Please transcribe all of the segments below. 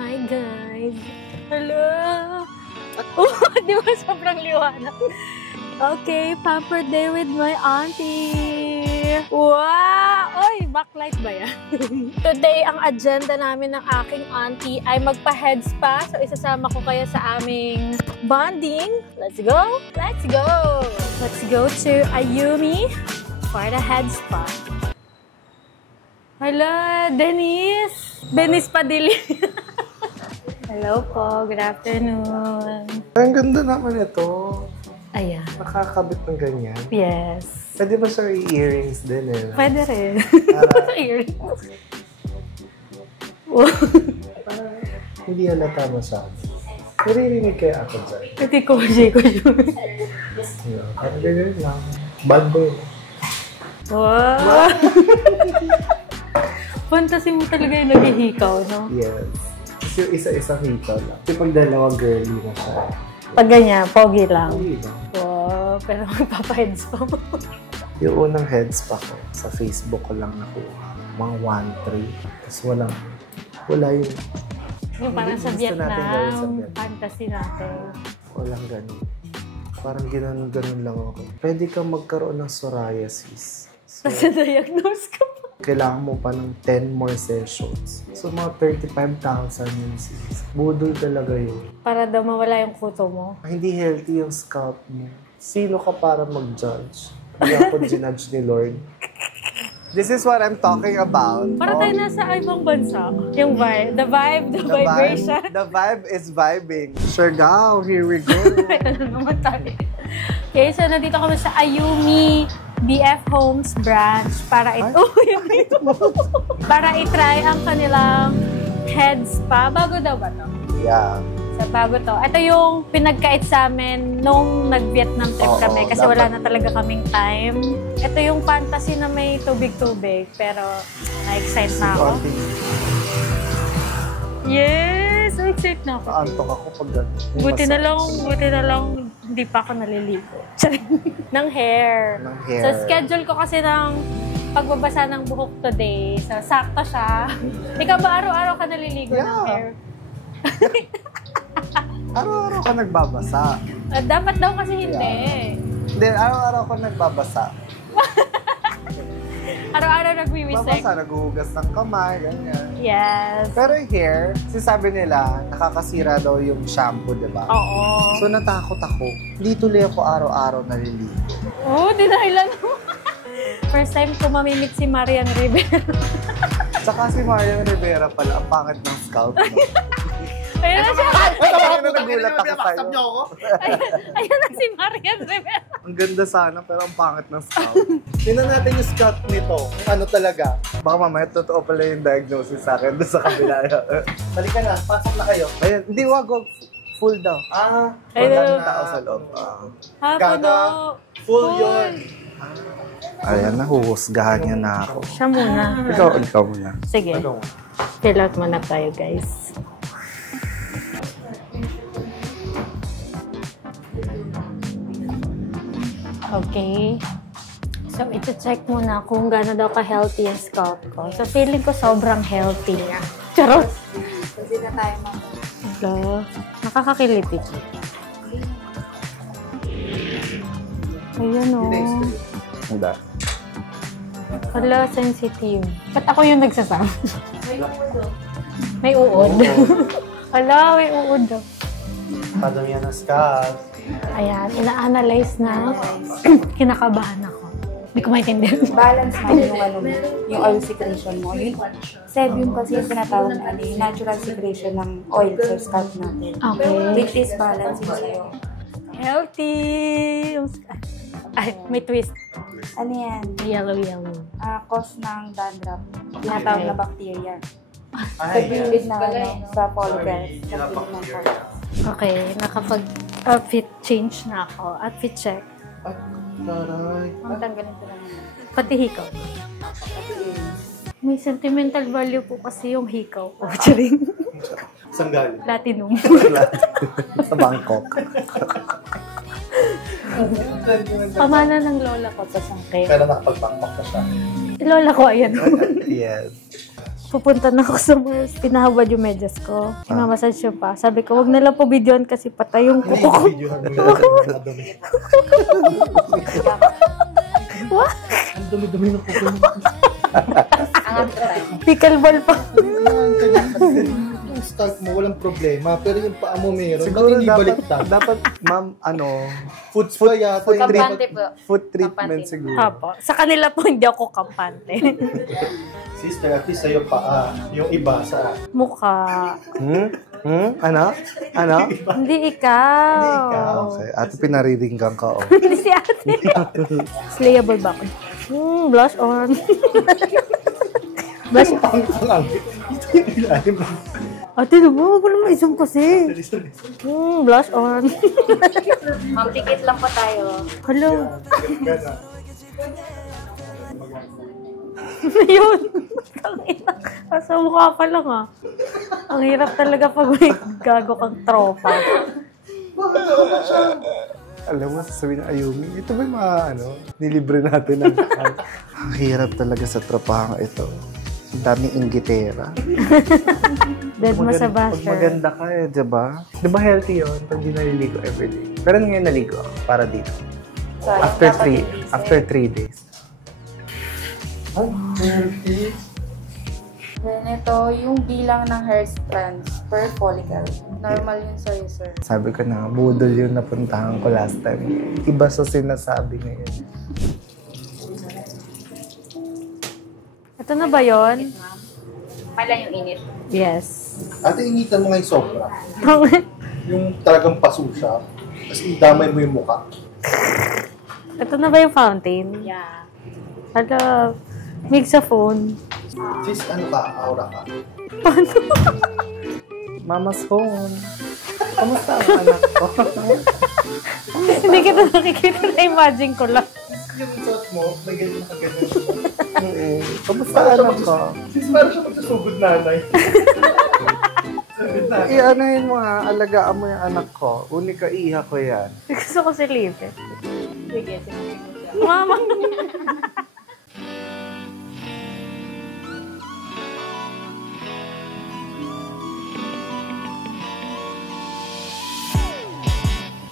Hi guys! Hello! Oh, di ba sobrang liwanag? Okay, pamper day with my auntie! Wow! Oy, backlight ba yan? Today, ang agenda namin ng aking auntie ay magpa-head spa. So, isasama ko kayo sa aming bonding. Let's go! Let's go! Let's go to Ayumi for the head spa. Hello, Denise! Denise Padili. Hello po, good afternoon. Ang ganda naman ito. Ayan. Nakakabit ng ganyan. Yes. Pwede ba sa earrings din eh? Pwede rin. Earrings. Hindi halata masyado. Naririnig kaya ako dyan. Ito ko siya. Parang ganyan lang. Bad boy. Wow! Fantasy mo talaga yung naghihikaw, no? Yes. Kasi yung isa-isang hikaw lang. Kasi pag dalawa girly na siya. Pag ganyan, pogi lang. Pogi lang. Wow, pero magpapa-heads pa mo. Yung unang heads pa ko, sa Facebook ko lang nakuha. Mga 1-3. Tapos wala yun. Yung parang sa Gusto natin gawin sa Vietnam, Vietnam. fantasy natin. Walang ganun. Parang ganun lang ako. Pwede kang magkaroon ng psoriasis. So, Kasi diagnose ka pa. kailangan mo pa ng 10 more sessions. So, mga 35,000 yun sis. Budol talaga yun. Para daw mawala yung kuto mo. Hindi healthy yung scalp mo. Sino ka para mag-judge? Hindi ako ginudge ni Lord. This is what I'm talking about. Para tayo nasa ibang bansa. Yung vibe. The vibration. The vibe is vibing. Siargao, here we go. Ito na naman tayo. Okay, so nandito kami sa Ayumi BF Homes branch para para i-try ang kanilang head spa. Bago daw ba to? Yeah. So, bago to. Ito yung pinagkait sa amin nung nag-Vietnam trip kami kasi wala na talaga kaming time. Ito yung fantasy na may tubig-tubig pero na-excite na ako. Yes! Na-excite na ako. Naantok ako pag gano'n. Buti na lang hindi pa ako naliligo. ng hair. So, schedule ko kasi ng pagbabasa ng buhok today. So, sakto siya. Ikaw ba araw-araw ka naliligo ng hair? Araw-araw ka nagbabasa. Dapat daw kasi hindi. Hindi, araw-araw ko nagbabasa. Araw-araw nagwiwisek. Babasa, naghuhugas ng kamay, ganyan. Yes. Pero yung hair, sabi nila, nakakasira daw yung shampoo, diba? Oo. So natakot ako. Hindi tuloy ako araw-araw naliligo. Oo, dinahilan mo. First time ko mamimit si Marian Rivera. Tsaka si Marian Rivera pala, ang pangit ng scalp. Ayun na siya. Nagulat ako sa'yo. Ayun na si Marian Rivera. Ang ganda sana, pero ang pangit ng scalp. Tingnan natin yung scalp nito. Ano talaga? Baka mamaya, totoo pala yung diagnosis sa akin doon sa kabila. Halika na, pasok na kayo. Ayun, hindi, wag. Full daw. Walang tao sa loob. Gaga. Full yun. Ayan, nahuhusgahan niya na ako. Siya muna. Ikaw muna. Sige. Chill out muna tayo, guys. Okay. So, ito-check muna kung gaano daw ka-healthy yung scalp ko. So, feeling ko sobrang healthy niya. Charot! Kasi na tayo Hello. Nakakakiliti. Ayan o. Hindi. Hala, sensitive. Ba't ako yung nagsasama? May uod. Hala, may uod daw. Padamihan ng scalp. Ayan, ina-analyze na. Kinakabahan ako. Hindi ko maintindihan. balance na yung oil secretion mo. Sebum kasi yung tinatawag na yung natural secretion ng oil sa scalp natin. Okay. Which is balance yun sa'yo. Healthy! Ay, may twist. Ano yan? Yellow. Cause ng dandruff. Tinatawag na bacteria. Sa Ay, gilid na sa follicles. Sa gilid ng follicles. Okay, nakapag-outfit change na ako. Outfit check. taray. Ang tanggalin ko lang. Pati hikaw. May sentimental value po kasi yung hikaw ko. Charing. Saan galing? Platinum. Sa Bangkok. Pamana ng lola ko to sangkay. Pero nakapag-Bangkok na siya. Lola ko, ayan. Yes. pupunta na ako sa Mars. Pinahabad yung medyas ko. Imamassage siya pa. Sabi ko, wag na lang po videoan kasi patay yung kuko ko. What? Ang dumi-dumi ng kuko mo. Pickleball pa. Yung start mo, walang problema. Pero yung paa mo meron. Siguro Ba't hindi baliktad? dapat, ma'am, Foot kaya. Kampante po. foot treatment siguro. Apo. Sa kanila po, hindi ako kampante. Sister, at least sa'yo paa. Yung iba sa... Mukha. Ano? Ano? Hindi ikaw. Okay. Ate, pinariringgan ka, oh. Hindi si ate. Slayable ba ako? Blush on. Blush on. Ate, diba? Wag mo naman isang kasi. Blush on. Ma'am, tikit lang po tayo. Hello. Yun. Tangina. Asa mukha pa lang ah. Ang hirap talaga pag may gago kang tropa. Alam mo, sasabihin ng Ayumi, ito ba yung mga, nilibre natin ng ang hirap talaga sa tropahang ito. Ang daming inggitera. Dead mo sa Pag basher. maganda ka diba? Diba healthy yun pag di naliligo everyday? Pero ngayon naligo ako para dito. So, After 3 days. Healthy. Then ito, yung bilang ng hair strands per follicle. Normal yun sa'yo, sir. Sabi ko na, budol yung napuntahan ko last time. Iba sa sinasabi ngayon. Ito na ba yun? Pala yung init. Yes. Ate, initan mo ngayon sobra. Yung talagang paso siya. Tapos idamay mo yung mukha. Ito na ba yung fountain? Yeah. Hala, mix sa phone. Sis, ano ka? Aura ka? Mama's phone. Kamusta ang anak ko? Hindi kita nakikita na imagine ko lang. Yung suot mo, may ganyan ka ganyan. Kamusta ang anak ko? Sis, parang siya magsusugod nanay. Ianohin mo nga, alagaan mo yung anak ko. Uni ka, iha ko yan. Gusto ko si Lipe. Sige, sige. Mama.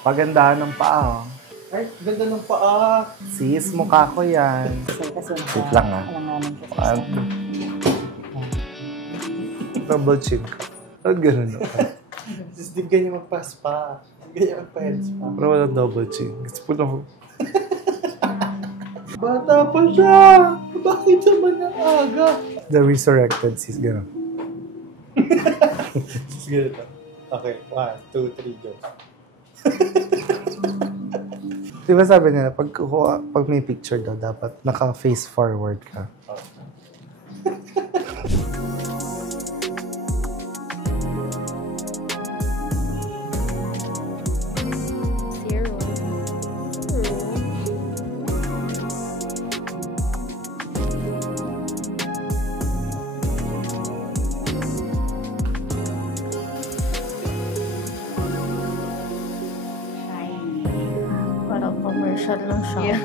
Pagandahan ng paa, oh. Ay, ganda ng paa. Sis, mukha ko yan. Wait lang, ah. Double chin ka. Ba't ganun ako? Sis, di ganyan magpa-spa. Di ganyan magpa-head-spa. Pero walang double chin. Gusto po na ako. Bata pa siya! Bakit naman ang aga? The resurrected sis, gano'n. Sis, ganito. Okay, 1, 2, 3, go. Di ba sabi nila, pag may picture daw, dapat naka-face forward ka. Zero. Parang commercial lang siya. Yeah.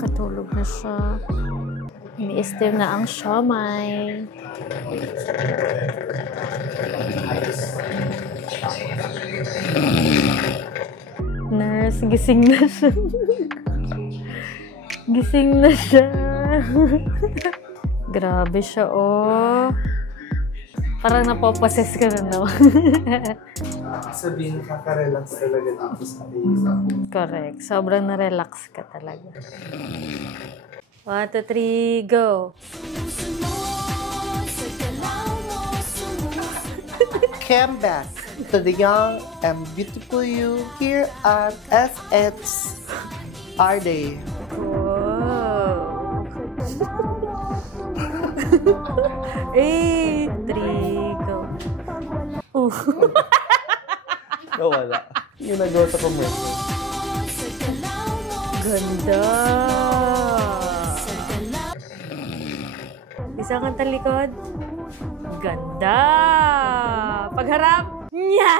Katulog na siya. Ini-steam na ang siomay. Nurse, gising na siya. Gising na siya. Grabe siya, oh. Parang napoposes ka na naman. Sabihin, nakaka-relax talaga dito sa face. Correct. Sobrang na-relax ka talaga. 1, 2, 3, go! Cambas to the young and beautiful you here at SX Arday. Wow! 8, 3, go! Wala. Yung nagawa sa commercial. Ganda! Isa kang talikod. Ganda! Pagharap! Nya!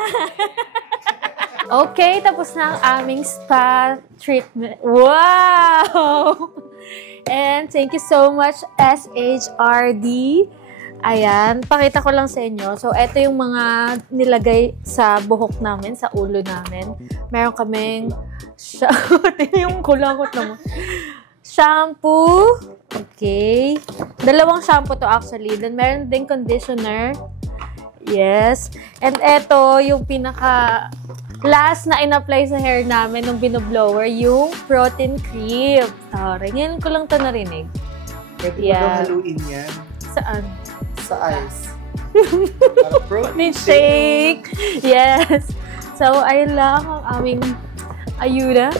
Okay, tapos na ang aming spa treatment. Wow! And thank you so much, SHRD. Ayan, pakita ko lang sa inyo. So, ito yung mga nilagay sa buhok namin, sa ulo namin. Meron kaming, yung kulakot naman. Shampoo. Okay. 2 shampoo to actually. Then, meron din conditioner. Yes. And ito, yung pinaka last na in-apply sa hair namin nung binoblower, yung protein cream. Sorry, ngayon ko lang ito narinig. Pwede mo daw haluin yan. Saan? Sa ice. Para protein Shake! Yes. So, ayun lang ang aming ayuda.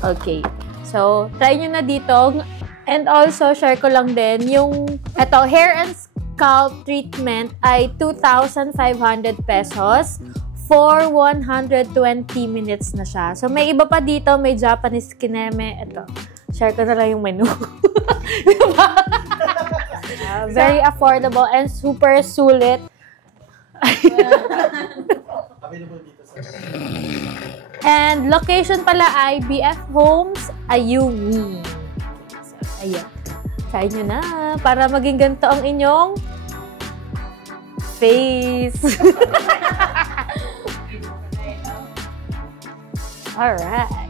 Okay. So, try nyo na dito. And also, share ko lang din yung hair and scalp treatment ay 2,500 pesos for 120 minutes na siya. So, may iba pa dito. May Japanese kineme. Ito. Share ko na lang yung menu. Very affordable and super sulit. And location pala ay BF Homes, Ayumi. So, ayan. Try nyo na para maging ganito ang inyong face. Alright.